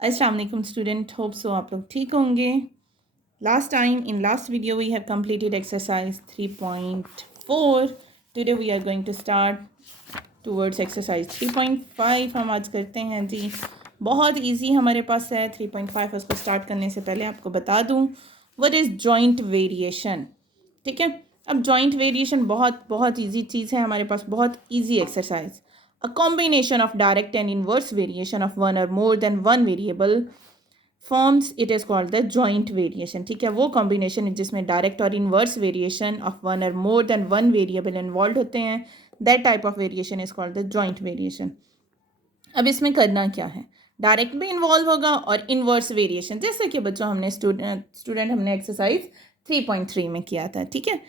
अस्सलाम वालेकुम student, hope so आप लोग ठीक होंगे। Last time in last video we have completed exercise 3.4. Today we are going to start towards exercise 3.5 हम आज करते हैं जी। बहुत इजी हमारे पास है 3.5। उसको स्टार्ट करने से पहले आपको बता दूं व्हाट इज़ जॉइंट वेरिएशन। ठीक है, अब जॉइंट वेरिएशन बहुत बहुत ईजी चीज़ है हमारे पास, बहुत easy exercise. A combination of direct and inverse variation of one or more than one variable forms it is called the joint variation। ठीक है, वो कॉम्बिनेशन जिसमें डायरेक्ट और इनवर्स वेरिएशन ऑफ वन और more than one variable involve होते हैं, that type of variation is called the joint variation. अब इसमें करना क्या है, डायरेक्ट भी इन्वॉल्व होगा और इनवर्स वेरिएशन, जैसे कि बच्चों हमने स्टूडेंट हमने एक्सरसाइज 3.3 में किया था। ठीक है,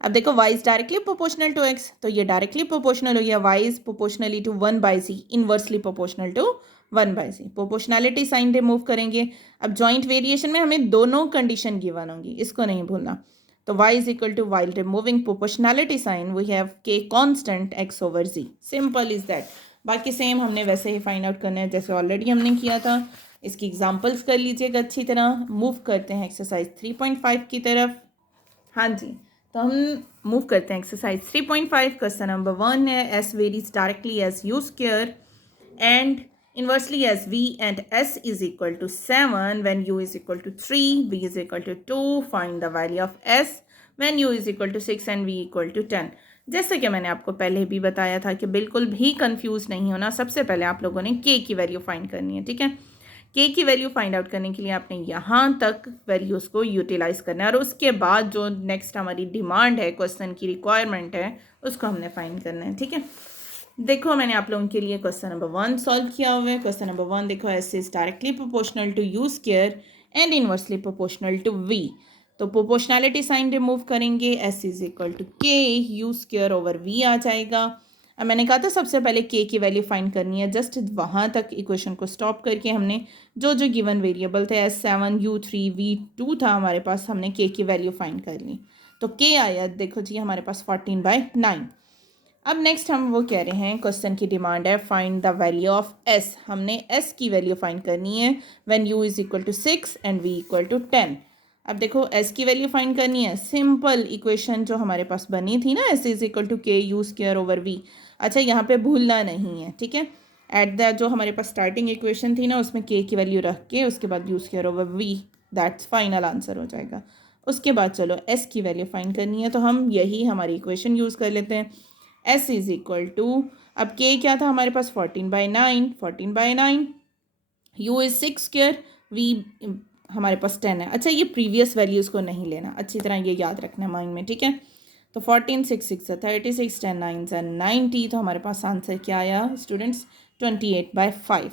अब देखो y is directly proportional to x, तो ये डायरेक्टली प्रोपोर्शनल हो गया, y is proportionally to 1/z, inversely proportional to 1/z। Proportionality sign remove करेंगे। अब जॉइंट वेरिएशन में हमें दोनों कंडीशन गिवन होंगी, इसको नहीं भूलना। तो y is equal to, while removing proportionality sign we have k constant x over z। Simple is that. बाकी सेम हमने वैसे ही फाइंड आउट करना है जैसे ऑलरेडी हमने किया था। इसकी एग्जांपल्स कर लीजिएगा अच्छी तरह। मूव करते हैं एक्सरसाइज 3.5 की तरफ। हाँ जी, तो हम मूव करते हैं एक्सरसाइज 3.5। क्वेश्चन नंबर 1 है, S varies directly as U square and inversely as v and s is equal to 7 when u is equal to 3, v is equal to 2. Find the value of s when u is equal to 6 and v equal to 10। जैसे कि मैंने आपको पहले भी बताया था कि बिल्कुल भी कंफ्यूज नहीं होना। सबसे पहले आप लोगों ने k की वैल्यू फाइंड करनी है। ठीक है, k की वैल्यू फाइंड आउट करने के लिए आपने यहाँ तक वैल्यूज़ को यूटिलाइज करना है और उसके बाद जो नेक्स्ट हमारी डिमांड है, क्वेश्चन की रिक्वायरमेंट है, उसको हमने फाइंड करना है। ठीक है, देखो मैंने आप लोगों के लिए क्वेश्चन नंबर 1 सॉल्व किया हुआ है। क्वेश्चन नंबर 1 देखो, S is directly proportional to U square and inversely proportional to V. तो प्रोपोर्शनैलिटी साइन रिमूव करेंगे, S is equal to K U square over V आ जाएगा। अब मैंने कहा था सबसे पहले के की वैल्यू फाइंड करनी है, जस्ट वहाँ तक इक्वेशन को स्टॉप करके हमने जो जो गिवन वेरिएबल थे S7 U3 V2 था हमारे पास, हमने के की वैल्यू फाइंड कर ली। तो के आया देखो जी हमारे पास 14/9। अब नेक्स्ट हम वो कह रहे हैं, क्वेश्चन की डिमांड है find the value of S. हमने एस की वैल्यू फाइंड करनी है when U is equal to 6 and V equal to 10। अब देखो एस की वैल्यू फाइंड करनी है, सिंपल इक्वेशन जो हमारे पास बनी थी ना, S is equal to K U square over we. अच्छा, यहाँ पे भूलना नहीं है। ठीक है, एट द जो हमारे पास स्टार्टिंग इक्वेशन थी ना, उसमें के की वैल्यू रख के उसके बाद U square over V, that's final answer हो जाएगा। उसके बाद चलो एस की वैल्यू फाइंड करनी है, तो हम यही हमारी इक्वेशन यूज़ कर लेते हैं। s इज इक्वल टू, अब k क्या था हमारे पास 14/9, u इज 6 स्क्वायर, v हमारे पास 10 है। अच्छा, ये प्रीवियस वैल्यूज़ को नहीं लेना, अच्छी तरह ये याद रखना है माइंड में। ठीक है, तो 14 6 6 36, 10 9 90, तो हमारे पास आंसर क्या आया स्टूडेंट्स, 28/5।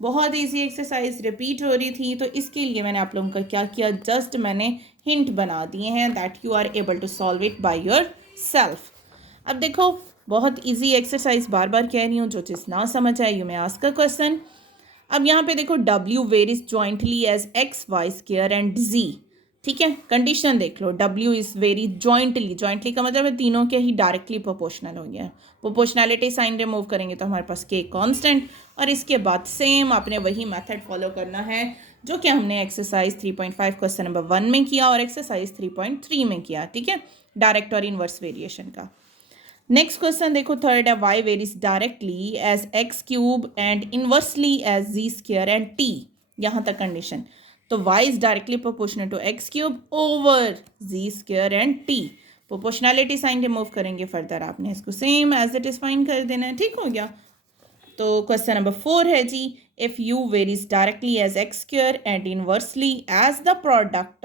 बहुत ईजी एक्सरसाइज रिपीट हो रही थी, तो इसके लिए मैंने आप लोगों का क्या किया, जस्ट मैंने हिंट बना दिए हैं that you are able to solve it by yourself. अब देखो बहुत इजी एक्सरसाइज, बार बार कह रही हूँ, जो चीज़ ना समझ आए you may ask a question. अब यहाँ पे देखो W varies jointly as X Y square and Z। ठीक है, कंडीशन देख लो, W इज वेरी जॉइंटली का मतलब है तीनों के ही डायरेक्टली प्रोपोर्शनल हो गया। प्रोपोर्शनैलिटी साइन रिमूव करेंगे तो हमारे पास K कांस्टेंट, और इसके बाद सेम आपने वही मेथड फॉलो करना है जो कि हमने एक्सरसाइज 3.5 क्वेश्चन नंबर 1 में किया और एक्सरसाइज 3.3 में किया। ठीक है, डायरेक्ट और इनवर्स वेरिएशन का। नेक्स्ट क्वेश्चन देखो, थर्ड है, y varies directly as X cube and inversely as z square and t। यहाँ तक कंडीशन। तो y is directly proportional to X cube over z square and t। Proportionality sign remove करेंगे, further आपने इसको same as it is find कर देना है। ठीक हो गया। तो क्वेश्चन नंबर 4 है जी, if u varies directly as x square and inversely as the product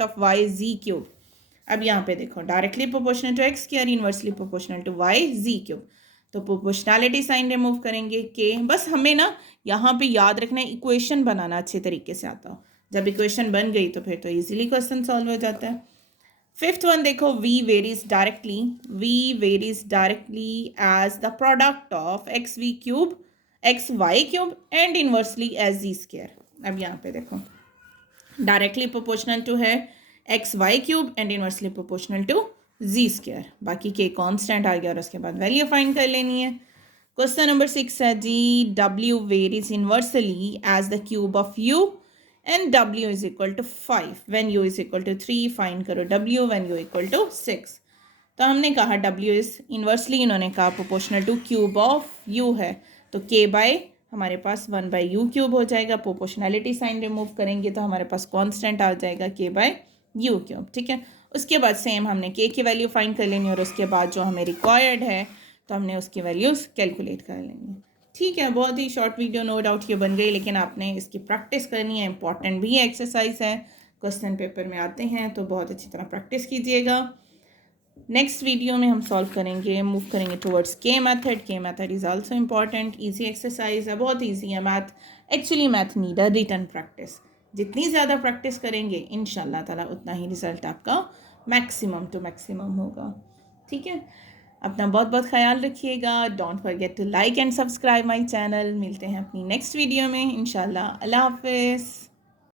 of y z cube. अब यहाँ पे देखो, directly proportional to x square, inversely proportional to y z cube. तो प्रोपोर्शनैलिटी साइन रिमूव करेंगे के। बस हमें ना यहाँ पे याद रखना है, इक्वेशन बनाना अच्छे तरीके से आता हो। जब इक्वेशन बन गई तो फिर तो इजीली क्वेश्चन सॉल्व हो जाता है। फिफ्थ वन देखो, v varies directly as the product of X V cube, X Y cube and inversely as G square. अब यहाँ पे देखो, डायरेक्टली प्रोपोर्शनल टू है X Y cube and inversely proportional to G square, बाकी के constant आ गया और उसके बाद वैल्यू फाइंड कर लेनी है। क्वेश्चन नंबर 6 है जी, W varies inversely as the cube of U and W is equal to 5 when U is equal to 3. Find करो W when U equal to 6. तो हमने कहा W इज इन्वर्सली, इन्होंने कहा proportional to cube of U है, तो K bye हमारे पास 1 by U cube हो जाएगा. प्रोपोर्शनैलिटी साइन रिमूव करेंगे तो हमारे पास कांस्टेंट आ जाएगा K बाय U क्यूब. ठीक है, उसके बाद सेम हमने K की वैल्यू फाइंड कर लेनी और उसके बाद जो हमें रिक्वायर्ड है तो हमने उसकी वैल्यूज़ कैलकुलेट कर लेनी है. ठीक है, बहुत ही शॉर्ट वीडियो नो डाउट ये बन गई, लेकिन आपने इसकी प्रैक्टिस करनी है. इंपॉर्टेंट भी एक्सरसाइज है, क्वेश्चन पेपर में आते हैं, तो बहुत अच्छी तरह प्रैक्टिस कीजिएगा. नेक्स्ट वीडियो में हम सॉल्व करेंगे, मूव करेंगे टुवर्ड्स के मेथड. के method is also important, easy exercise है, बहुत इजी है math. Actually math need a written practice. जितनी ज़्यादा प्रैक्टिस करेंगे इंशाल्लाह ताला उतना ही रिजल्ट आपका मैक्सिमम टू मैक्सिमम होगा. ठीक है, अपना बहुत बहुत ख्याल रखिएगा. Don't forget to like and subscribe my channel. मिलते हैं अपनी नेक्स्ट वीडियो में इंशाल्लाह. अल्लाह हाफिज़.